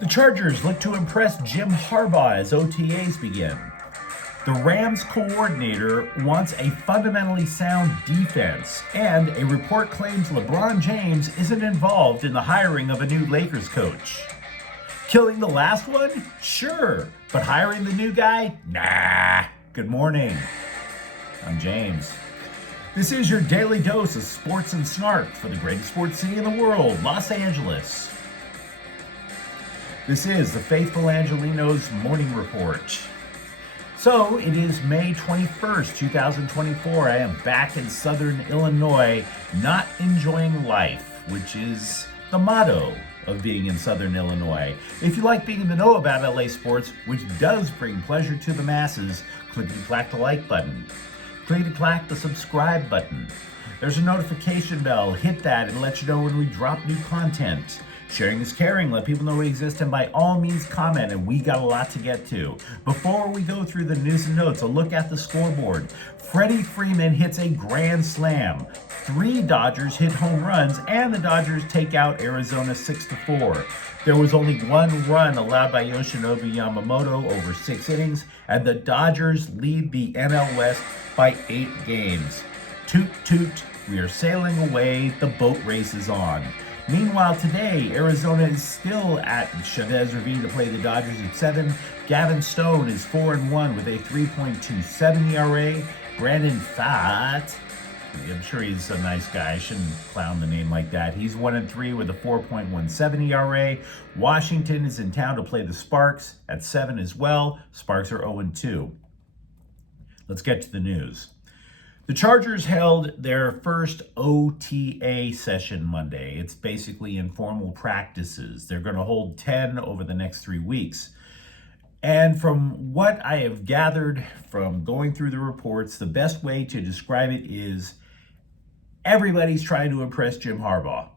The Chargers look to impress Jim Harbaugh as OTAs begin. The Rams coordinator wants a fundamentally sound defense, and a report claims LeBron James isn't involved in the hiring of a new Lakers coach. Killing the last one? Sure, but hiring the new guy? Nah. Good morning. I'm James. This is your daily dose of sports and snark for the greatest sports city in the world, Los Angeles. This is the faithful Angelenos morning report. So it is May 21st, 2024. I am back in Southern Illinois, not enjoying life, which is the motto of being in Southern Illinois. If you like being in the know about LA sports, which does bring pleasure to the masses, clickety-clack the like button. Clickety-clack the subscribe button. There's a notification bell. Hit that and let you know when we drop new content. Sharing is caring. Let people know we exist, and by all means comment, and we got a lot to get to. Before we go through the news and notes, a look at the scoreboard. Freddie Freeman hits a grand slam. 3 Dodgers hit home runs, and the Dodgers take out Arizona 6-4. There was only 1 run allowed by Yoshinobu Yamamoto over 6 innings, and the Dodgers lead the NL West by 8 games. Toot toot, we are sailing away, the boat race is on. Meanwhile, today, Arizona is still at Chavez Ravine to play the Dodgers at 7. Gavin Stone is 4-1 with a 3.27 ERA. Brandon Pfaadt, I'm sure he's a nice guy. I shouldn't clown the name like that. He's 1-3 with a 4.17 ERA. Washington is in town to play the Sparks at 7 as well. Sparks are 0-2. Let's get to the news. The Chargers held their first OTA session Monday. It's basically informal practices. They're going to hold 10 over the next 3 weeks. And from what I have gathered from going through the reports, the best way to describe it is everybody's trying to impress Jim Harbaugh.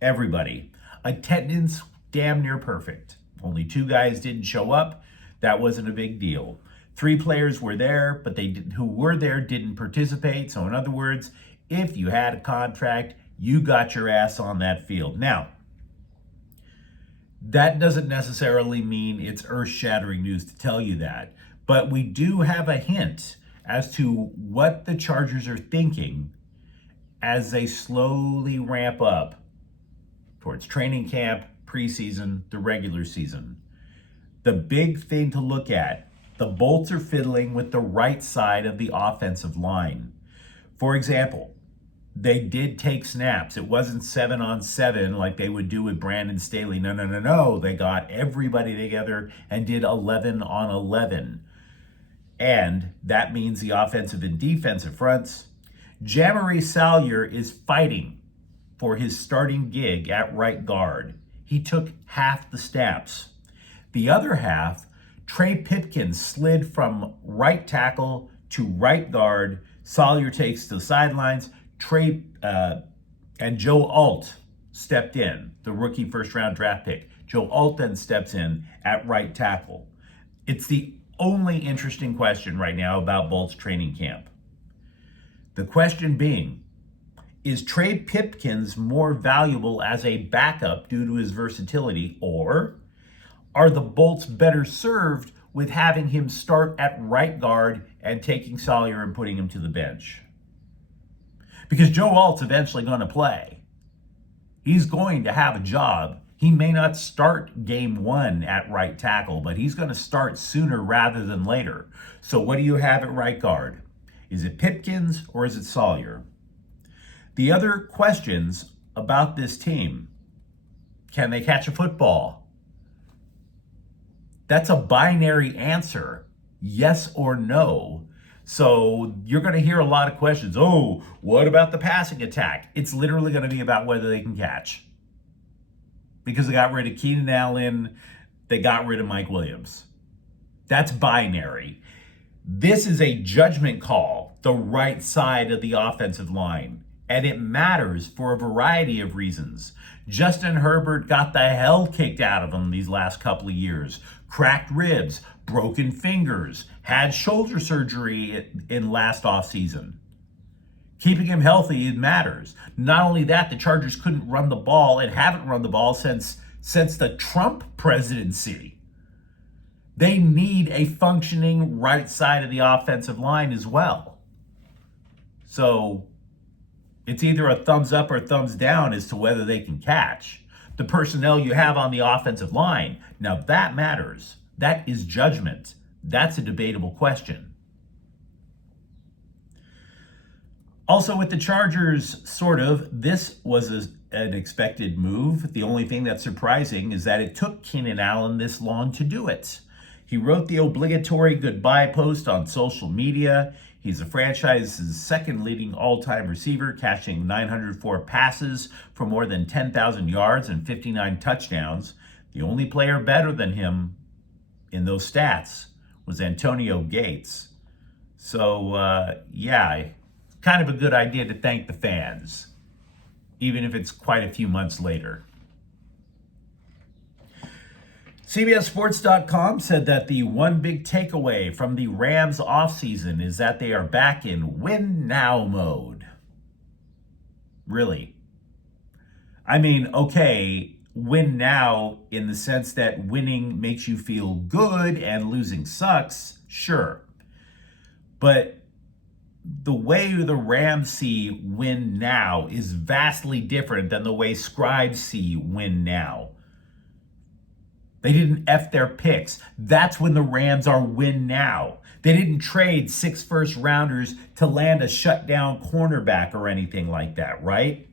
Everybody. Attendance damn near perfect. Only 2 guys didn't show up. That wasn't a big deal. 3 players were there, but who were there didn't participate. So in other words, if you had a contract, you got your ass on that field. Now, that doesn't necessarily mean it's earth-shattering news to tell you that, but we do have a hint as to what the Chargers are thinking as they slowly ramp up towards training camp, preseason, the regular season. The big thing to look at, the Bolts are fiddling with the right side of the offensive line. For example, they did take snaps. It wasn't 7-on-7 like they would do with Brandon Staley. No. They got everybody together and did 11-on-11. And that means the offensive and defensive fronts. Jamari Salyer is fighting for his starting gig at right guard. He took half the snaps. The other half, Trey Pipkins slid from right tackle to right guard. Salyer takes to the sidelines. And Joe Alt stepped in, the rookie first-round draft pick. Joe Alt then steps in at right tackle. It's the only interesting question right now about Bolt's training camp. The question being, is Trey Pipkins more valuable as a backup due to his versatility, or are the Bolts better served with having him start at right guard and taking Salyer and putting him to the bench? Because Joe Alt's eventually going to play. He's going to have a job. He may not start game 1 at right tackle, but he's going to start sooner rather than later. So what do you have at right guard? Is it Pipkins or is it Salyer? The other questions about this team: can they catch a football? That's a binary answer, yes or no. So you're going to hear a lot of questions. Oh, what about the passing attack? It's literally going to be about whether they can catch. Because they got rid of Keenan Allen, they got rid of Mike Williams. That's binary. This is a judgment call, the right side of the offensive line. And it matters for a variety of reasons. Justin Herbert got the hell kicked out of him these last couple of years. Cracked ribs, broken fingers, had shoulder surgery in last offseason. Keeping him healthy, it matters. Not only that, the Chargers couldn't run the ball and haven't run the ball since since the Trump presidency. They need a functioning right side of the offensive line as well. So it's either a thumbs up or thumbs down as to whether they can catch. The personnel you have on the offensive line, now that matters. That is judgment. That's a debatable question. Also with the Chargers, this was an expected move. The only thing that's surprising is that it took Keenan Allen this long to do it. He wrote the obligatory goodbye post on social media. He's the franchise's second leading all-time receiver, catching 904 passes for more than 10,000 yards and 59 touchdowns. The only player better than him in those stats was Antonio Gates. So, kind of a good idea to thank the fans, even if it's quite a few months later. CBSSports.com said that the one big takeaway from the Rams offseason is that they are back in win now mode. Really? I mean, okay, win now in the sense that winning makes you feel good and losing sucks, sure. But the way the Rams see win now is vastly different than the way scribes see win now. They didn't F their picks. That's when the Rams are win now. They didn't trade 6 first-rounders to land a shutdown cornerback or anything like that, right?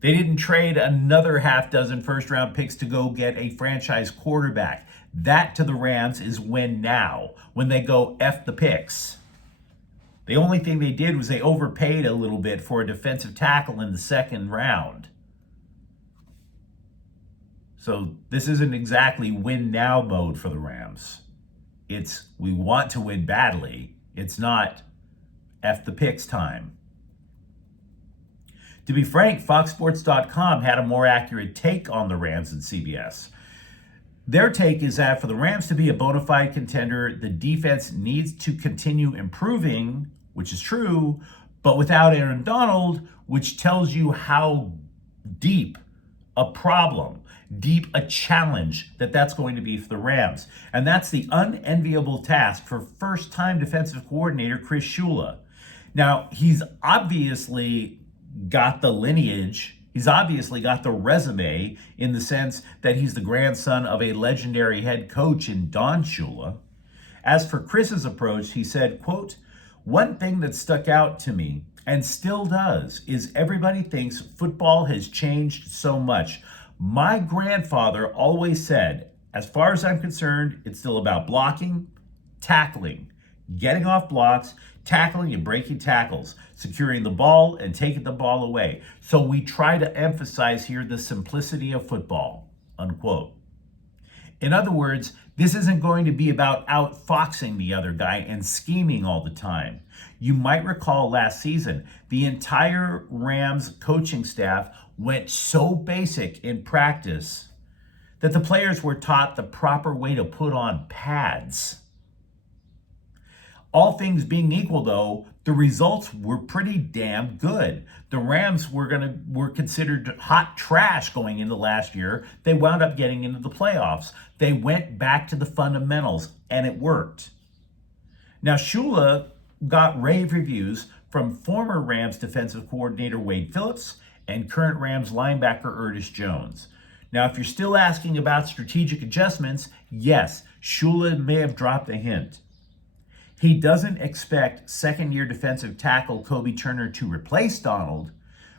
They didn't trade another half dozen first-round picks to go get a franchise quarterback. That to the Rams is win now, when they go F the picks. The only thing they did was they overpaid a little bit for a defensive tackle in the second round. So this isn't exactly win now mode for the Rams. It's we want to win badly. It's not F the picks time. To be frank, FoxSports.com had a more accurate take on the Rams than CBS. Their take is that for the Rams to be a bona fide contender, the defense needs to continue improving, which is true, but without Aaron Donald, which tells you how deep a problem, deep a challenge that's going to be for the Rams. And that's the unenviable task for first-time defensive coordinator Chris Shula. Now, he's obviously got the lineage, he's obviously got the resume in the sense that he's the grandson of a legendary head coach in Don Shula. As for Chris's approach, he said, quote, "One thing that stuck out to me, and still does, is everybody thinks football has changed so much. My grandfather always said, as far as I'm concerned, it's still about blocking, tackling, getting off blocks, tackling and breaking tackles, securing the ball and taking the ball away. So we try to emphasize here the simplicity of football," unquote. In other words, this isn't going to be about outfoxing the other guy and scheming all the time. You might recall last season, the entire Rams coaching staff went so basic in practice that the players were taught the proper way to put on pads. All things being equal, though, the results were pretty damn good. The Rams were considered hot trash going into last year. They wound up getting into the playoffs. They went back to the fundamentals, and it worked. Now, Shula got rave reviews from former Rams defensive coordinator Wade Phillips and current Rams linebacker Ernest Jones. Now, if you're still asking about strategic adjustments, yes, Shula may have dropped a hint. He doesn't expect second-year defensive tackle Kobe Turner to replace Donald,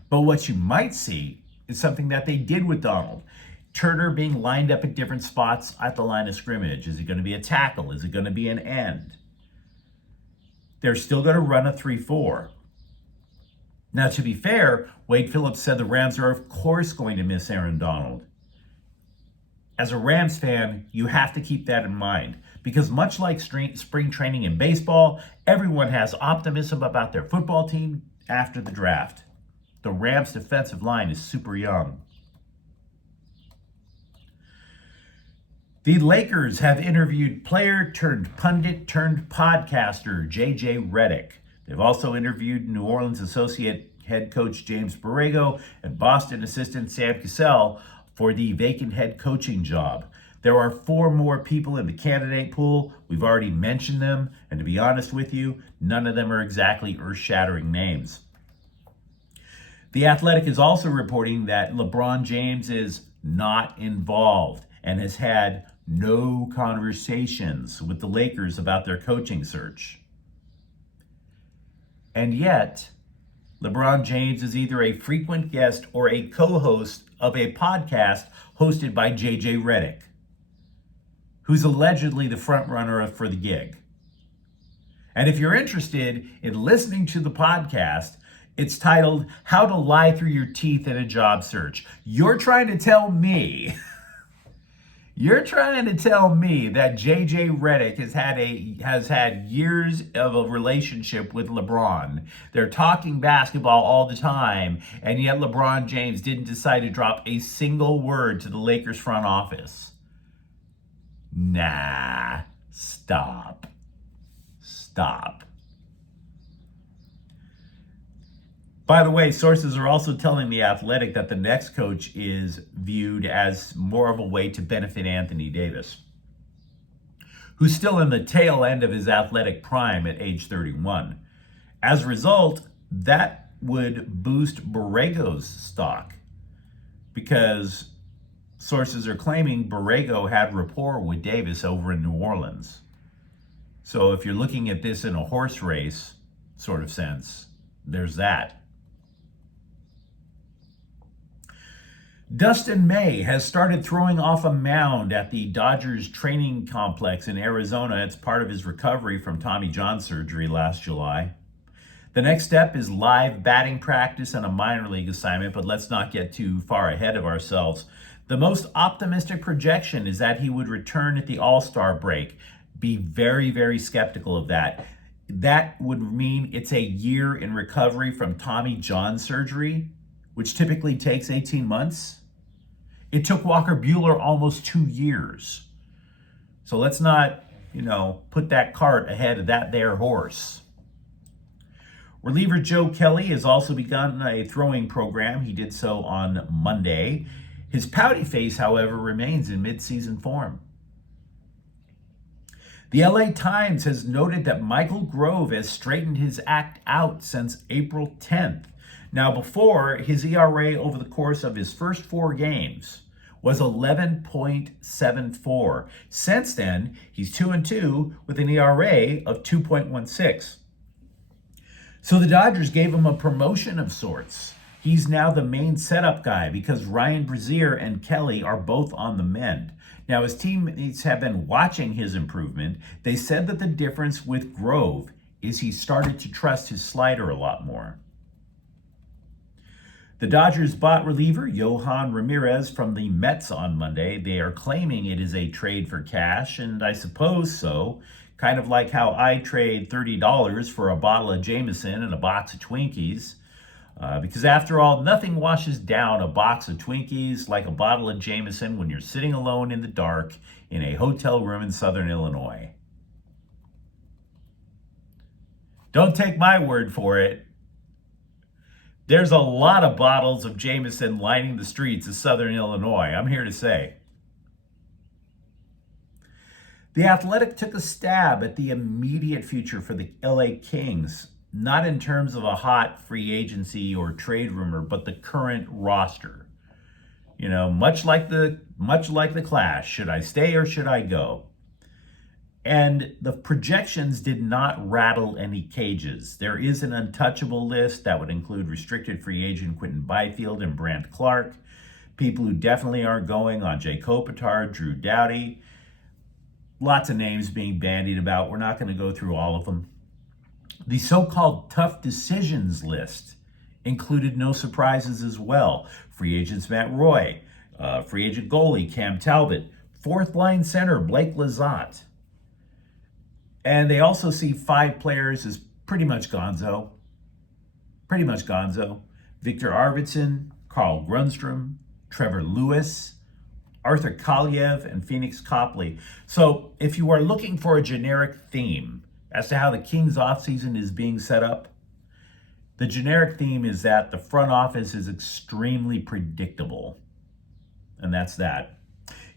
but what you might see is something that they did with Donald. Turner being lined up at different spots at the line of scrimmage. Is he going to be a tackle? Is it going to be an end? They're still going to run a 3-4. Now, to be fair, Wade Phillips said the Rams are, of course, going to miss Aaron Donald. As a Rams fan, you have to keep that in mind, because much like spring training in baseball, everyone has optimism about their football team after the draft. The Rams' defensive line is super young. The Lakers have interviewed player-turned-pundit-turned-podcaster J.J. Redick. They've also interviewed New Orleans associate head coach James Borrego and Boston assistant Sam Cassell for the vacant head coaching job. There are 4 more people in the candidate pool. We've already mentioned them, and to be honest with you, none of them are exactly earth-shattering names. The Athletic is also reporting that LeBron James is not involved and has had no conversations with the Lakers about their coaching search. And yet, LeBron James is either a frequent guest or a co-host of a podcast hosted by JJ Redick, who's allegedly the frontrunner for the gig. And if you're interested in listening to the podcast, it's titled How to Lie Through Your Teeth in a Job Search. You're trying to tell me that JJ Redick has had years of a relationship with LeBron. They're talking basketball all the time, and yet LeBron James didn't decide to drop a single word to the Lakers front office. Nah, stop. By the way, sources are also telling The Athletic that the next coach is viewed as more of a way to benefit Anthony Davis, who's still in the tail end of his athletic prime at age 31. As a result, that would boost Borrego's stock because sources are claiming Borrego had rapport with Davis over in New Orleans. So if you're looking at this in a horse race sort of sense, there's that. Dustin May has started throwing off a mound at the Dodgers training complex in Arizona. It's part of his recovery from Tommy John surgery last July. The next step is live batting practice and a minor league assignment, but let's not get too far ahead of ourselves. The most optimistic projection is that he would return at the All-Star break. Be very, very skeptical of that. That would mean it's a year in recovery from Tommy John surgery, which typically takes 18 months. It took Walker Buehler almost 2 years. So let's not, put that cart ahead of that there horse. Reliever Joe Kelly has also begun a throwing program. He did so on Monday. His pouty face, however, remains in midseason form. The LA Times has noted that Michael Grove has straightened his act out since April 10th. Now, before, his ERA over the course of his first 4 games was 11.74. Since then, he's 2-2 with an ERA of 2.16. So the Dodgers gave him a promotion of sorts. He's now the main setup guy because Ryan Brazier and Kelly are both on the mend. Now, his teammates have been watching his improvement. They said that the difference with Grove is he started to trust his slider a lot more. The Dodgers bought reliever Yohan Ramirez from the Mets on Monday. They are claiming it is a trade for cash, and I suppose so. Kind of like how I trade $30 for a bottle of Jameson and a box of Twinkies. Because after all, nothing washes down a box of Twinkies like a bottle of Jameson when you're sitting alone in the dark in a hotel room in Southern Illinois. Don't take my word for it. There's a lot of bottles of Jameson lining the streets of Southern Illinois, I'm here to say. The Athletic took a stab at the immediate future for the LA Kings, not in terms of a hot free agency or trade rumor, but the current roster. Much like the Clash, should I stay or should I go? And the projections did not rattle any cages. There is an untouchable list that would include restricted free agent Quentin Byfield and Brandt Clark. People who definitely aren't going on Jay Kopitar, Drew Doughty. Lots of names being bandied about. We're not going to go through all of them. The so-called tough decisions list included no surprises as well. Free agents Matt Roy, free agent goalie Cam Talbot, fourth line center Blake Lizotte. And they also see 5 players as pretty much gonzo. Victor Arvidsson, Carl Grundstrom, Trevor Lewis, Arthur Kaliev, and Phoenix Copley. So if you are looking for a generic theme as to how the Kings offseason is being set up, the generic theme is that the front office is extremely predictable. And that's that.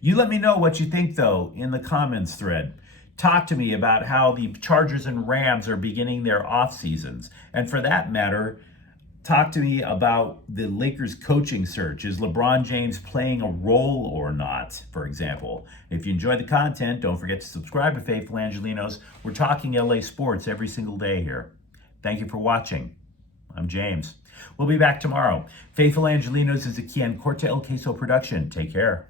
You let me know what you think, though, in the comments thread. Talk to me about how the Chargers and Rams are beginning their off seasons. And for that matter, talk to me about the Lakers coaching search. Is LeBron James playing a role or not, for example? If you enjoy the content, don't forget to subscribe to Faithful Angelenos. We're talking LA sports every single day here. Thank you for watching. I'm James. We'll be back tomorrow. Faithful Angelenos is a Kian Corte El Queso production. Take care.